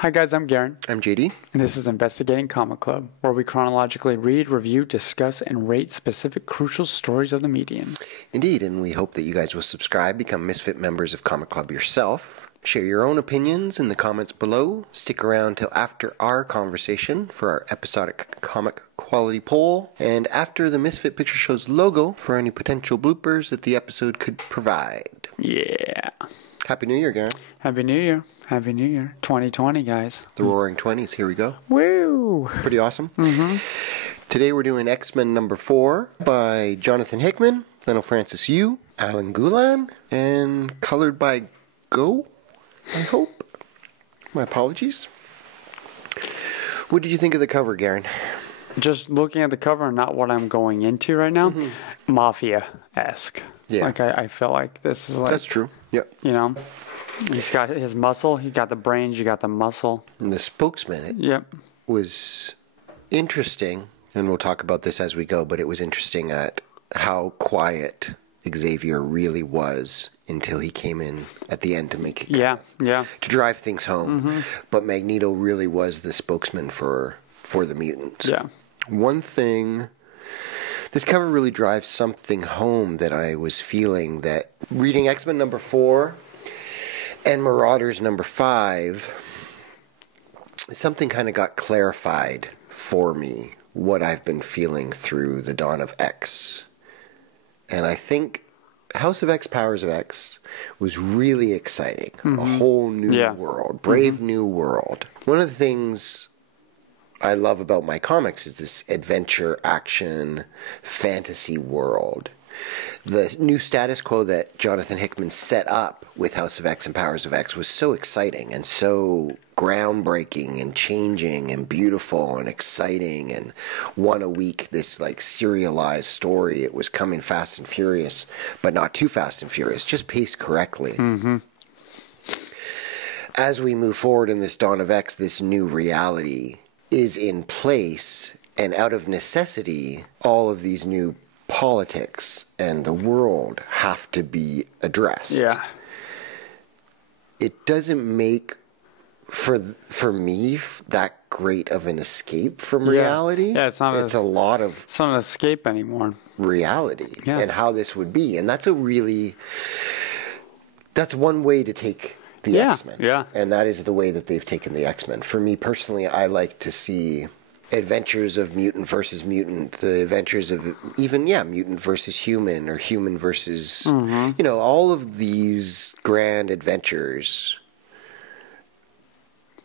Hi guys, I'm Garen. I'm JD. And this is Investigating Comic Club, where we chronologically read, review, discuss, and rate specific crucial stories of the medium. Indeed, and we hope that you guys will subscribe, become Misfit members of Comic Club yourself, share your own opinions in the comments below, stick around till after our conversation for our episodic comic quality poll, and after the Misfit Picture Show's logo for any potential bloopers that the episode could provide. Yeah. Happy New Year, Garen. Happy New Year. Happy New Year. 2020, guys. The Roaring 20s, here we go. Woo! Pretty awesome. Today we're doing X-Men number 4 by Jonathan Hickman, Lionel Francis Yu, Alan Goulan, and colored by Go, I hope. My apologies. What did you think of the cover, Garen? Just looking at the cover and not what I'm going into right now, Mafia-esque. Yeah. Like, I feel like this is like... That's true. Yep. You know? He's got his muscle, you got the brains, you got the muscle. And the spokesman, Yep. was interesting, and we'll talk about this as we go, but it was interesting at how quiet Xavier really was until he came in at the end to make Yeah. to drive things home. But Magneto really was the spokesman for the mutants. Yeah. One thing, this cover really drives something home that I was feeling, that reading X-Men number 4 and Marauders number 5, something kind of got clarified for me, what I've been feeling through the Dawn of X. And I think House of X, Powers of X was really exciting. A whole new world, brave new world. One of the things I love about my comics is this adventure, action, fantasy world. The new status quo that Jonathan Hickman set up with House of X and Powers of X was so exciting and so groundbreaking and changing and beautiful and exciting, and one a week, this like serialized story. It was coming fast and furious, but not too fast and furious, just paced correctly. As we move forward in this Dawn of X, this new reality is in place, and out of necessity, all of these new politics and the world have to be addressed. Yeah. It doesn't make for me that great of an escape from reality. Yeah, it's not. It's a lot of. It's not an escape anymore. Reality Yeah. and how this would be, and that's one way to take the X-Men. Yeah. And that is the way that they've taken the X-Men. For me personally, I like to see adventures of mutant versus mutant, the adventures of even, mutant versus human, or human versus, all of these grand adventures.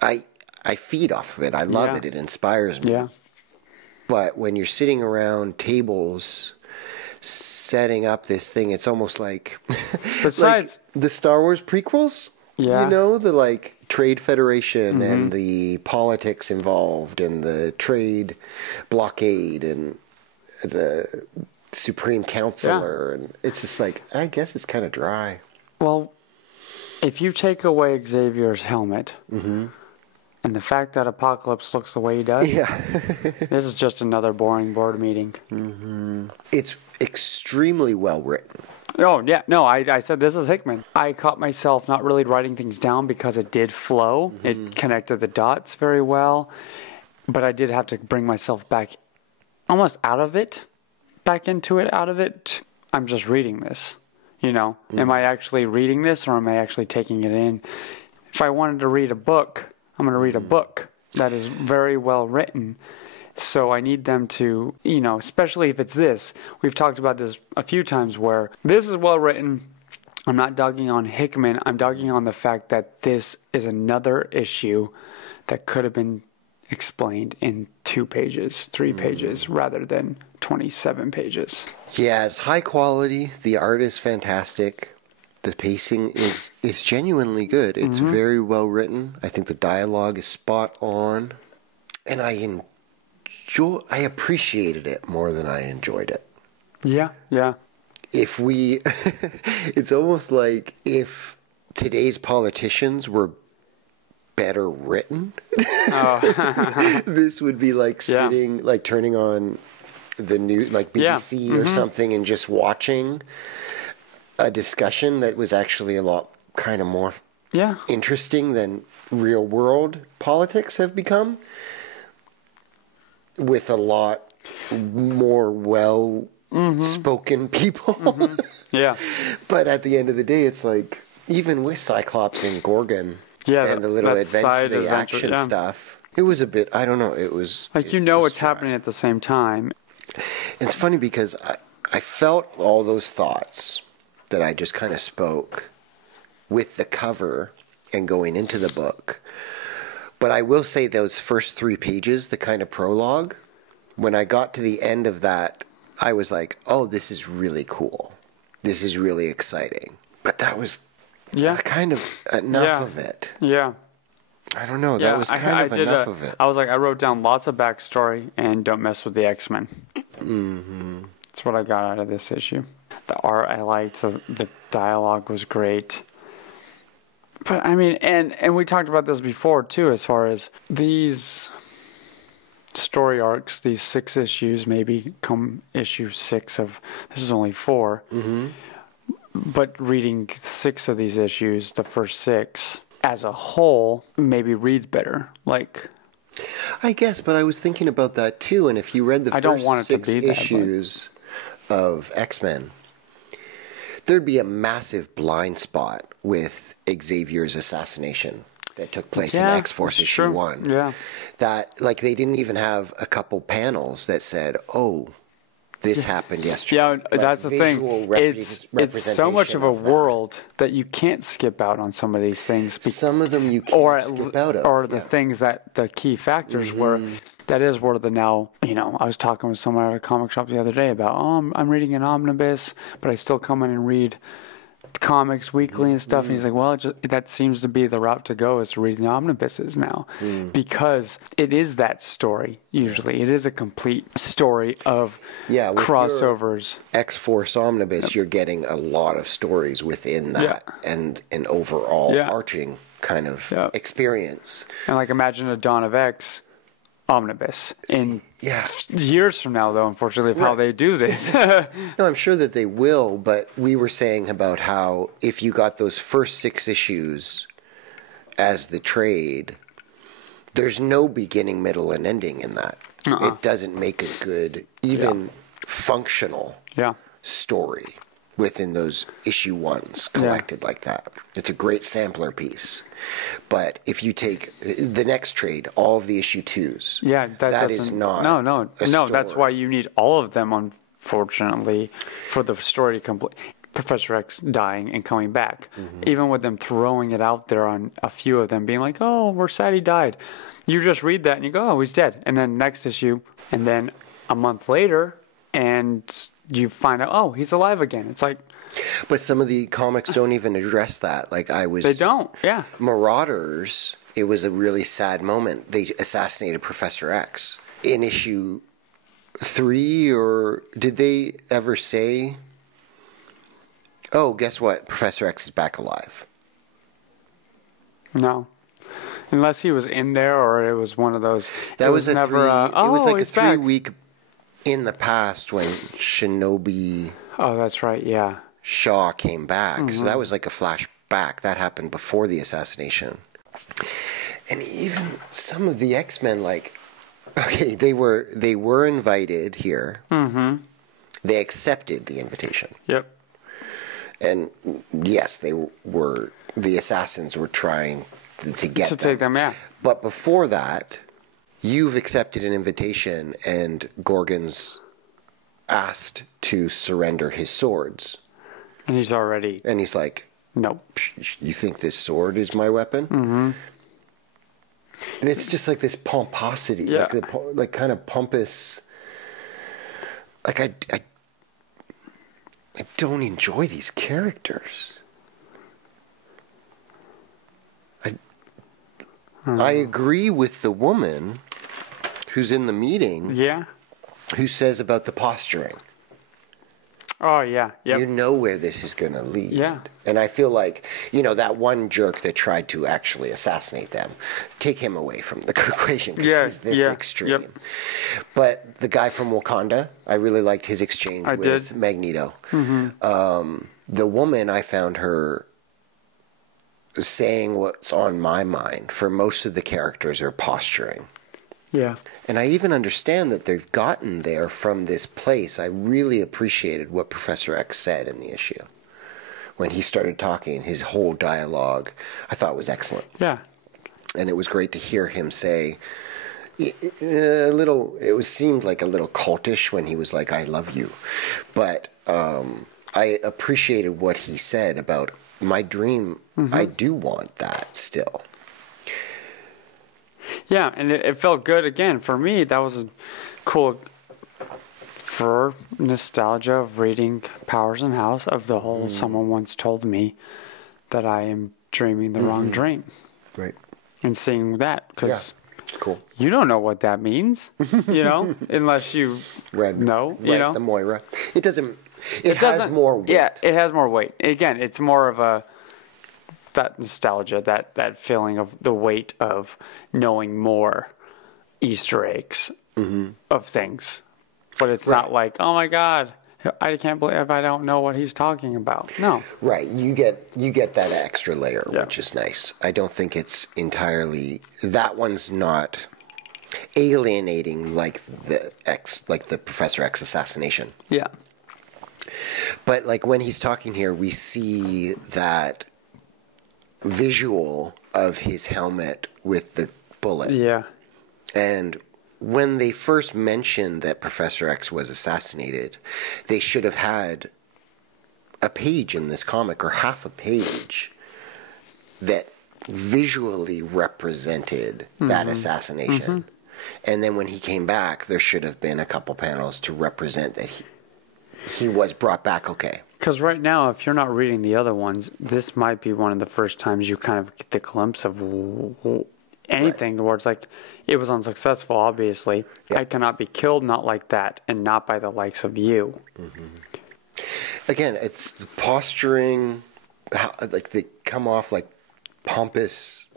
I feed off of it. I love it. It inspires me. Yeah. But when you're sitting around tables setting up this thing, it's almost like, Besides like the Star Wars prequels. Yeah. You know, the like Trade Federation and the politics involved and the trade blockade and the Supreme Counselor. And it's just like, I guess it's kind of dry. Well, if you take away Xavier's helmet and the fact that Apocalypse looks the way he does, this is just another boring board meeting. It's extremely well written. Oh, yeah. No, I said this is Hickman. I caught myself not really writing things down because it did flow. It connected the dots very well. But I did have to bring myself back almost out of it, back into it, out of it. I'm just reading this, Am I actually reading this, or am I actually taking it in? If I wanted to read a book, I'm going to read a book that is very well written. So I need them to, especially if it's this. We've talked about this a few times where this is well written. I'm not dogging on Hickman. I'm dogging on the fact that this is another issue that could have been explained in 2 pages, 3 pages, rather than 27 pages. Yeah, it's high quality. The art is fantastic. The pacing is genuinely good. It's very well written. I think the dialogue is spot on. And I appreciated it more than I enjoyed it. Yeah. It's almost like if today's politicians were better written, this would be like sitting, like turning on the news, like BBC or something, and just watching a discussion that was actually a lot kind of more interesting than real world politics have become, with a lot more well-spoken people. Yeah. But at the end of the day, it's like, even with Cyclops and Gorgon and the little action stuff, it was a bit, I don't know, it was... Like, what's happening at the same time. It's funny because I felt all those thoughts that I just kind of spoke with the cover and going into the book. But I will say those first 3 pages, the kind of prologue, when I got to the end of that, I was like, oh, this is really cool. This is really exciting. But that was kind of enough of it. Yeah. I don't know. That was kind of enough of it. I was like, I wrote down lots of backstory and don't mess with the X-Men. Mm-hmm. That's what I got out of this issue. The art I liked. The dialogue was great. But, I mean, and we talked about this before, too, as far as these story arcs, these 6 issues, maybe come issue 6 of, this is only 4. Mm-hmm. But reading 6 of these issues, the first 6, as a whole, maybe reads better. Like, I guess, but I was thinking about that too. And if you read the first 6 issues of X-Men, there'd be a massive blind spot with Xavier's assassination that took place in X-Force issue 1. Yeah, that, like, they didn't even have a couple panels that said, "Oh, this happened yesterday." Yeah, like, that's the thing. It's so much of a world that you can't skip out on some of these things. Some of them you can't skip out of. Or the things that the key factors were. That is where the now, I was talking with someone at a comic shop the other day about, I'm reading an omnibus, but I still come in and read comics weekly and stuff. And he's like, well, that seems to be the route to go, is to read the omnibuses now. Because it is that story, usually. It is a complete story of crossovers. X-Force omnibus, you're getting a lot of stories within that and an overall arching kind of experience. And like, imagine a Dawn of X omnibus in years from now, though, unfortunately, of how they do this. No, I'm sure that they will, but we were saying about how if you got those first 6 issues as the trade, there's no beginning, middle, and ending in that. It doesn't make a good, even functional story within those issue 1s collected like that. It's a great sampler piece. But if you take the next trade, all of the issue 2s, that is not No, that's why you need all of them, unfortunately, for the story to complete. Professor X dying and coming back. Even with them throwing it out there on a few of them, being like, oh, we're sad he died. You just read that and you go, oh, he's dead. And then next issue, and then a month later, and you find out, oh, he's alive again. It's like... But some of the comics don't even address that. Like, They don't, Marauders, it was a really sad moment. They assassinated Professor X. In issue 3, or did they ever say, oh, guess what? Professor X is back alive? No. Unless he was in there, or it was one of those... That was never... it was like a 3-week... back. In the past, when Shinobi... Oh, that's right, yeah. Shaw came back. So that was like a flashback. That happened before the assassination. And even some of the X-Men, like... Okay, they were invited here. They accepted the invitation. Yep. And yes, the assassins were trying to get them. Take them, yeah. But before that... You've accepted an invitation, and Gorgon's asked to surrender his swords. And he's already... And he's like... Nope. You think this sword is my weapon? And it's just like this pomposity. Yeah. Like kind of pompous... Like, I don't enjoy these characters. I agree with the woman who's in the meeting. Yeah. Who says about the posturing. Oh, yeah. Yep. You know where this is going to lead. Yeah. And I feel like, that one jerk that tried to actually assassinate them, take him away from the equation because he's this extreme. Yep. But the guy from Wakanda, I really liked his exchange with Magneto. The woman, I found her saying what's on my mind. For most of the characters are posturing. Yeah. And I even understand that they've gotten there from this place. I really appreciated what Professor X said in the issue. When he started talking, his whole dialogue, I thought was excellent. Yeah. And it was great to hear him say seemed like a little cultish when he was like, I love you. But I appreciated what he said about my dream. I do want that still. Yeah, and it felt good again. For me, that was cool for nostalgia of reading Powers and House, of the whole someone once told me that I am dreaming the wrong dream. Right. And seeing that, because it's cool. You don't know what that means, unless you know, the Moira. It doesn't, it has more weight. Yeah, it has more weight. Again, it's more of that nostalgia, that feeling of the weight of knowing more Easter eggs of things. But it's not like, oh my God, I can't believe I don't know what he's talking about. No. Right. You get that extra layer, which is nice. I don't think it's entirely, that one's not alienating like the Professor X assassination. Yeah. But like when he's talking here, we see that visual of his helmet with the bullet. Yeah. And when they first mentioned that Professor X was assassinated, they should have had a page in this comic, or half a page, that visually represented that assassination. And then when he came back, there should have been a couple panels to represent that he was brought back okay. Because right now, if you're not reading the other ones, this might be one of the first times you kind of get the glimpse of anything where it's like, it was unsuccessful, obviously. Yeah. I cannot be killed, not like that, and not by the likes of you. Again, it's the posturing, like they come off like pompous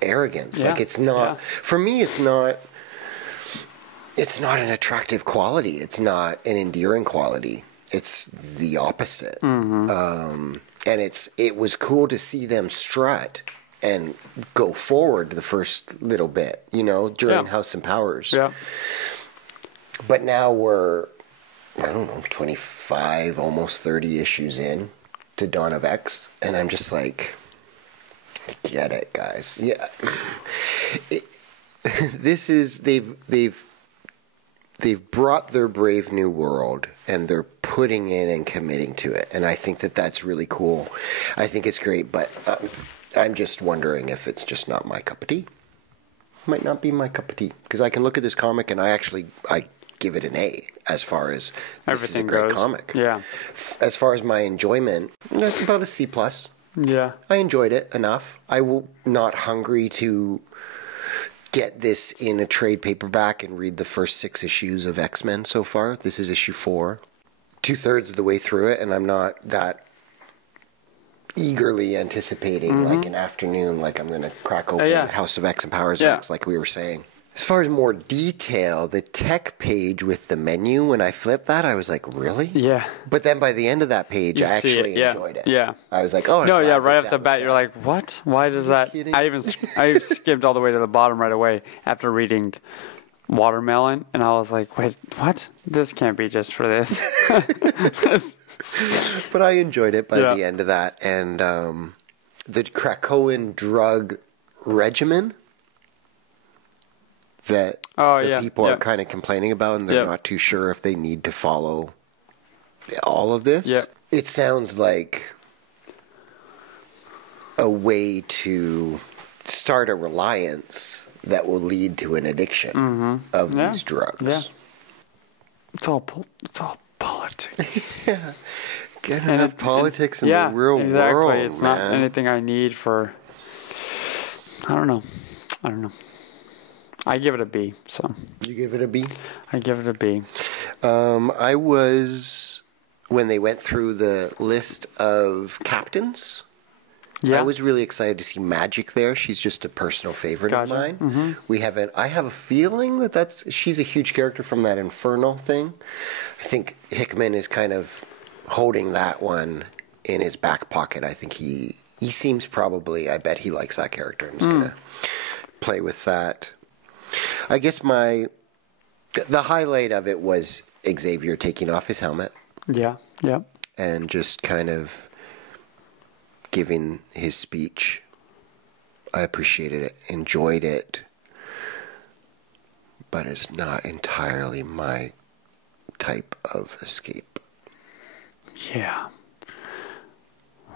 arrogance. Like it's not, for me, it's not an attractive quality. It's not an endearing quality. It's the opposite. And it was cool to see them strut and go forward the first little bit, during House and Powers. Yeah. But now we're, 25, almost 30 issues in to Dawn of X, and I'm just like, I get it, guys. Yeah. This is, they've brought their Brave New World, and they're putting in and committing to it, and I think that that's really cool. I think it's great, but I'm just wondering if it's just not my cup of tea. Might not be my cup of tea, because I can look at this comic and I give it an A as far as this everything is a great goes. comic. Yeah. As far as my enjoyment, it's about a C+. Yeah. I enjoyed it enough. I will not hungry to get this in a trade paperback and read the first 6 issues of X-Men so far. This is issue 4. 2/3 of the way through it, and I'm not that eagerly anticipating like an afternoon, like I'm going to crack open House of X and Powers of X, like we were saying. As far as more detail, the tech page with the menu, when I flipped that, I was like, really? Yeah. But then by the end of that page, I actually enjoyed it. Yeah. I was like, oh, no, right off the bat, you're like, what? Why does that? kidding? I skimmed all the way to the bottom right away after reading Watermelon, and I was like, wait, what? This can't be just for this. But I enjoyed it by the end of that. And the Krakoan drug regimen that people are kind of complaining about, and they're not too sure if they need to follow all of this. Yep. It sounds like a way to start a reliance that will lead to an addiction of these drugs. Yeah. It's all politics. Get enough politics in the real world. It's not anything I need for. I don't know. I give it a B. So you give it a B? I give it a B. I was, when they went through the list of captains. Yeah. I was really excited to see Magic there. She's just a personal favorite of mine. I have a feeling that she's a huge character from that Infernal thing. I think Hickman is kind of holding that one in his back pocket. I think he he seems probably, I bet he likes that character and is going to play with that. I guess the highlight of it was Xavier taking off his helmet. Yeah, yeah. And just kind of giving his speech. I appreciated it, enjoyed it, but it's not entirely my type of escape. Yeah.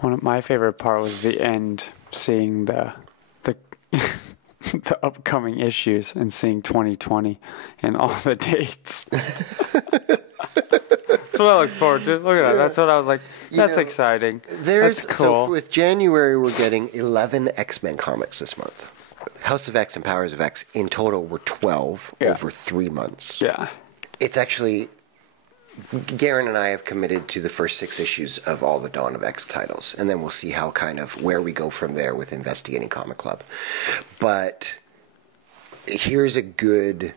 One of my favorite part was the end, seeing the the upcoming issues and seeing 2020 and all the dates. That's what I look forward to. Look at that. That's what I was like. That's exciting. That's cool. So with January, we're getting 11 X-Men comics this month. House of X and Powers of X in total were 12 over 3 months. Yeah. It's actually, Garen and I have committed to the first 6 issues of all the Dawn of X titles, and then we'll see how kind of where we go from there with investigating Comic Club. But here's a good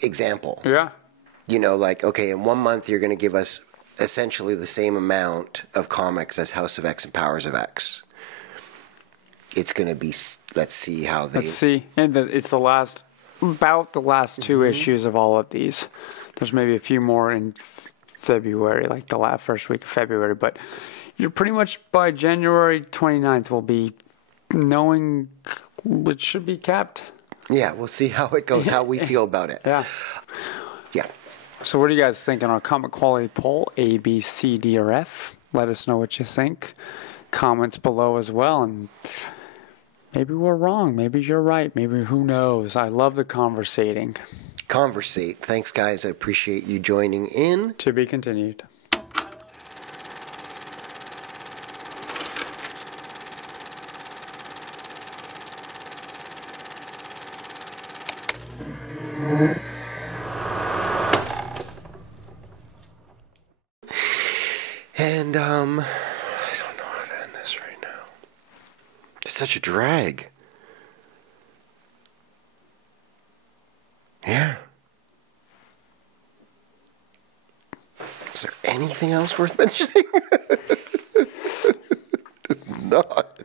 example. Yeah. You know, like, okay, in 1 month you're going to give us essentially the same amount of comics as House of X and Powers of X. It's going to be, let's see how they... Let's see. And it's about the last 2 issues of all of these. There's maybe a few more in February, like the first week of February. But you're pretty much by January 29th will be knowing it should be capped. Yeah, we'll see how it goes, how we feel about it. Yeah. Yeah. So what do you guys think on our comic quality poll? A, B, C, D, or F? Let us know what you think. Comments below as well. And maybe we're wrong. Maybe you're right. Maybe who knows? I love the conversating. Conversate. Thanks, guys. I appreciate you joining in. To be continued. And, I don't know how to end this right now. It's such a drag. Yeah. Is there anything else worth mentioning? It's not.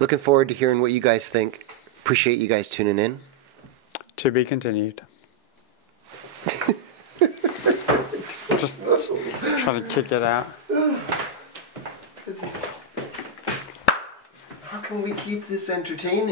Looking forward to hearing what you guys think. Appreciate you guys tuning in. To be continued. Just trying to kick it out. How can we keep this entertaining?